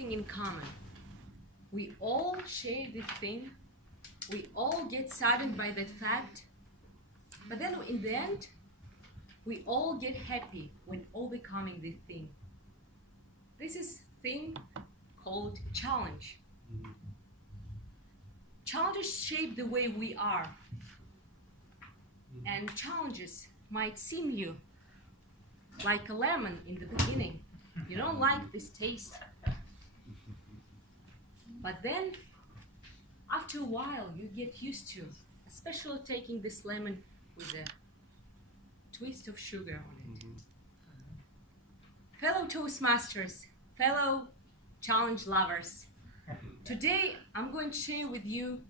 something in common. We all share this thing. We all get saddened by that fact. But then in the end, we all get happy when overcoming this thing. This is thing called challenge. Challenges shape the way we are. And challenges might seem you like a lemon in the beginning. You don't like this taste. But then, after a while, you get used to, especially taking this lemon with a twist of sugar on it. Fellow Toastmasters, fellow challenge lovers, today I'm going to share with you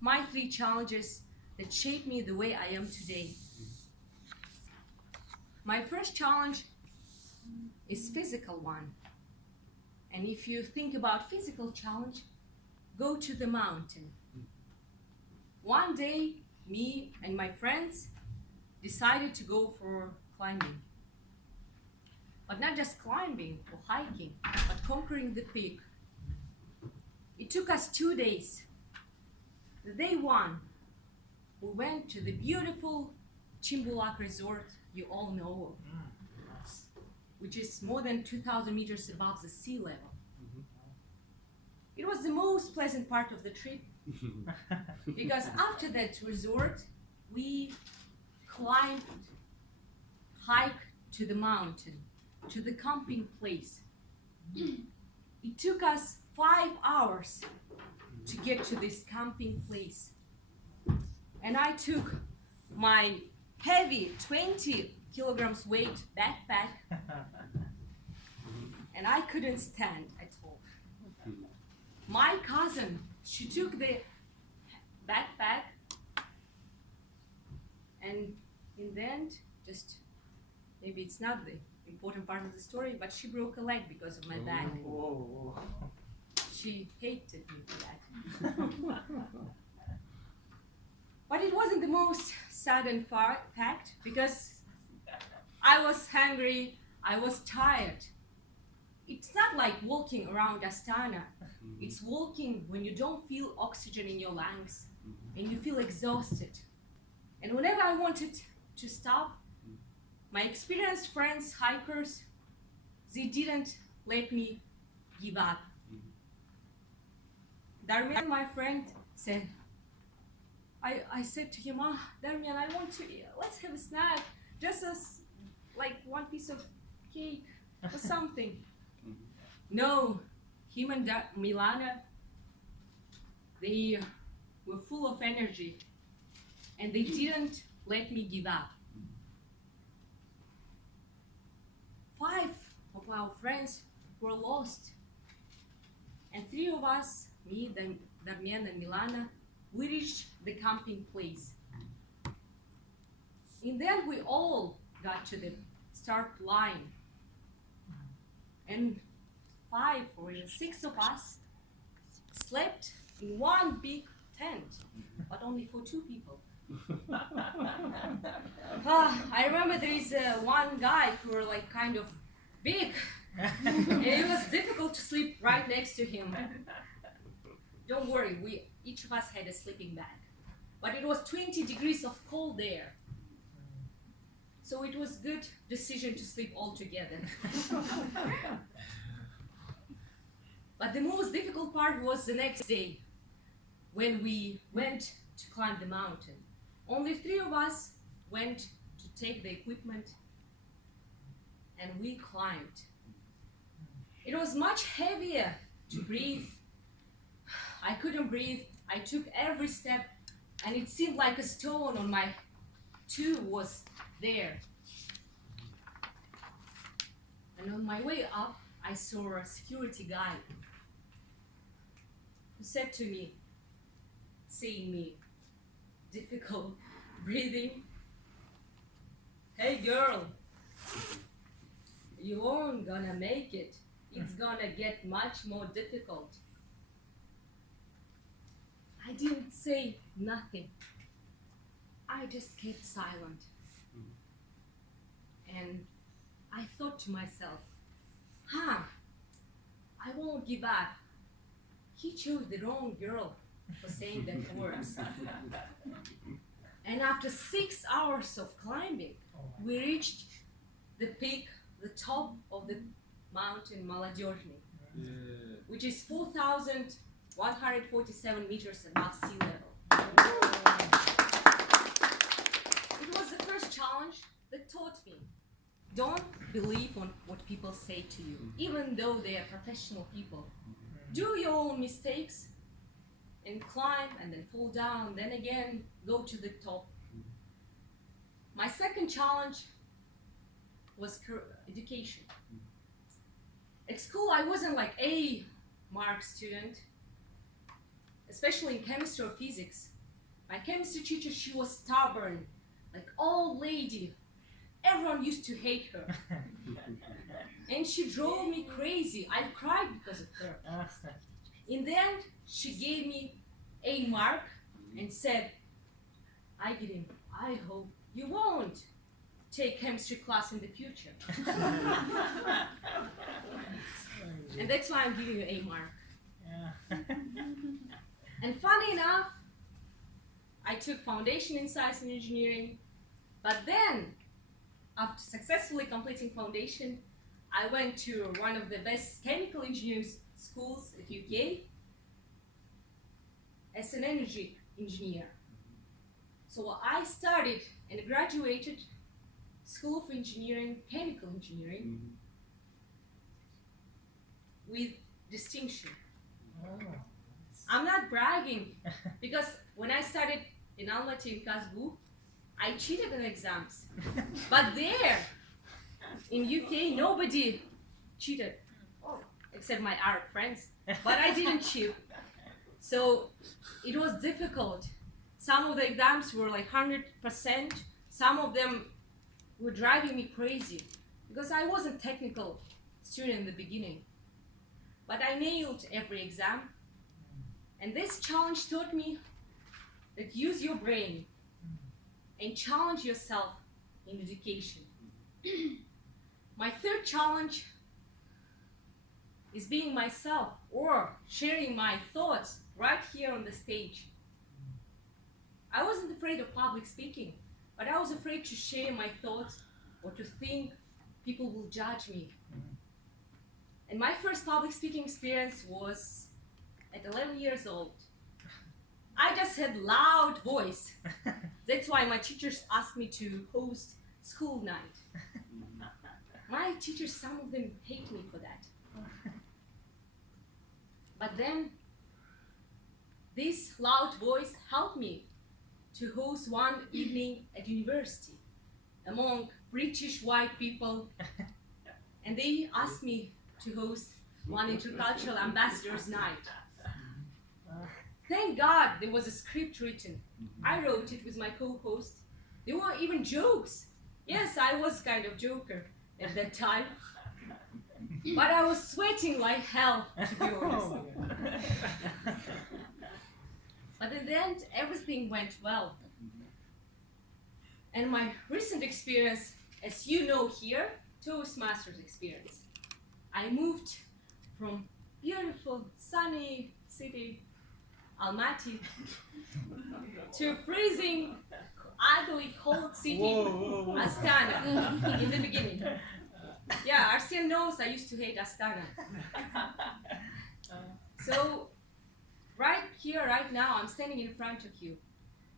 my 3 challenges that shaped me the way I am today. My first challenge is physical one. And if you think about physical challenge, go to the mountain. One day, me and my friends decided to go for climbing. But not just climbing or hiking, but conquering the peak. It took us 2 days. The day 1, we went to the beautiful Chimbulak resort you all know of, which is more than 2,000 meters above the sea level. It was the most pleasant part of the trip because after that resort, we climbed, hiked to the mountain, to the camping place. It took us 5 hours to get to this camping place. And I took my heavy 20 kilograms weight backpack and I couldn't stand at all. My cousin, she took the backpack and in the end, just maybe it's not the important part of the story, but she broke a leg because of my bag. She hated me for that. But it wasn't the most saddened fact because I was hungry, I was tired. It's not like walking around Astana. It's walking when you don't feel oxygen in your lungs and you feel exhausted. And whenever I wanted to stop, my experienced friends, hikers, they didn't let me give up. Darmian, my friend, said, I said to him, Darmian, I want to, let's have a snack, just as like one piece of cake or something. No, him and Milana, they were full of energy and they didn't let me give up. 5 of our friends were lost and 3 of us, me, Darmian and Milana, we reached the camping place. In the end, we all got to the start line. And 5 or even 6 of us slept in one big tent, but only for 2 people. I remember there is one guy who were like kind of big, and it was difficult to sleep right next to him. Don't worry, each of us had a sleeping bag, but it was 20 degrees of cold air. So it was a good decision to sleep all together. But the most difficult part was the next day, when we went to climb the mountain. Only 3 of us went to take the equipment, and we climbed. It was much heavier to breathe. I couldn't breathe. I took every step, and it seemed like a stone on my toe was there. And on my way up, I saw a security guy who said to me, seeing me difficult breathing, "Hey girl, you aren't gonna make it. It's gonna get much more difficult." I didn't say nothing. I just kept silent. And I thought to myself, I won't give up. He chose the wrong girl for saying that words. And after 6 hours of climbing, we reached the peak, the top of the mountain Молодежный, which is 4,147 meters above sea level. It was the first challenge that taught me, don't believe on what people say to you, even though they are professional people. Do your own mistakes and climb and then fall down, then again go to the top. My second challenge was education. At school, I wasn't like a mark student, especially in chemistry or physics. My chemistry teacher, she was stubborn, like old lady. Everyone used to hate her. And she drove me crazy. I cried because of her. In the end, she gave me a mark and said, Aigerim, I hope you won't take chemistry class in the future. And that's why I'm giving you a mark. And funny enough, I took foundation in science and engineering, but then after successfully completing foundation, I went to one of the best chemical engineering schools at UK as an energy engineer. So I started and graduated School of Engineering, Chemical Engineering, with distinction. I'm not bragging, because when I started in Almaty in Kazbu, I cheated in exams. But there, in UK, nobody cheated, except my Arab friends. But I didn't cheat. So it was difficult. Some of the exams were like 100%. Some of them were driving me crazy, because I wasn't a technical student in the beginning. But I nailed every exam. And this challenge taught me that use your brain and challenge yourself in education. My third challenge is being myself, or sharing my thoughts right here on the stage. I wasn't afraid of public speaking, but I was afraid to share my thoughts or to think people will judge me. And my first public speaking experience was at 11 years old. I just had loud voice. That's why my teachers asked me to host school night. My teachers, some of them hate me for that. But then this loud voice helped me to host one evening at university among British white people. And they asked me to host one intercultural ambassadors night. Thank God there was a script written. I wrote it with my co-host. There were even jokes. Yes, I was kind of joker at that time. But I was sweating like hell, to be honest. But in the end, everything went well. And my recent experience, as you know here, Toastmasters experience. I moved from beautiful, sunny city, Almaty, to freezing, ugly, cold city, Astana, in the beginning. Yeah, Arsen knows I used to hate Astana. So, right here, right now, I'm standing in front of you.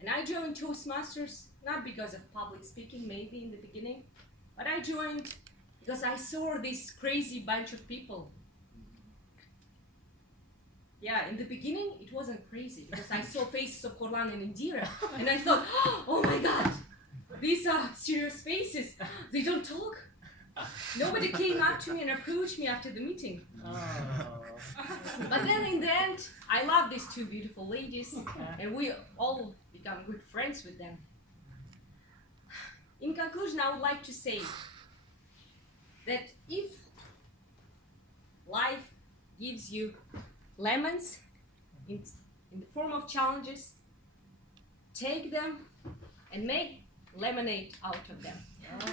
And I joined Toastmasters, not because of public speaking, maybe in the beginning, but I joined because I saw this crazy bunch of people. Yeah, in the beginning, it wasn't crazy, because I saw faces of Korlan and Indira, and I thought, oh my God, these are serious faces. They don't talk. Nobody came up to me and approached me after the meeting. But then in the end, I love these two beautiful ladies, and we all become good friends with them. In conclusion, I would like to say that if life gives you lemons in the form of challenges, take them and make lemonade out of them. Oh.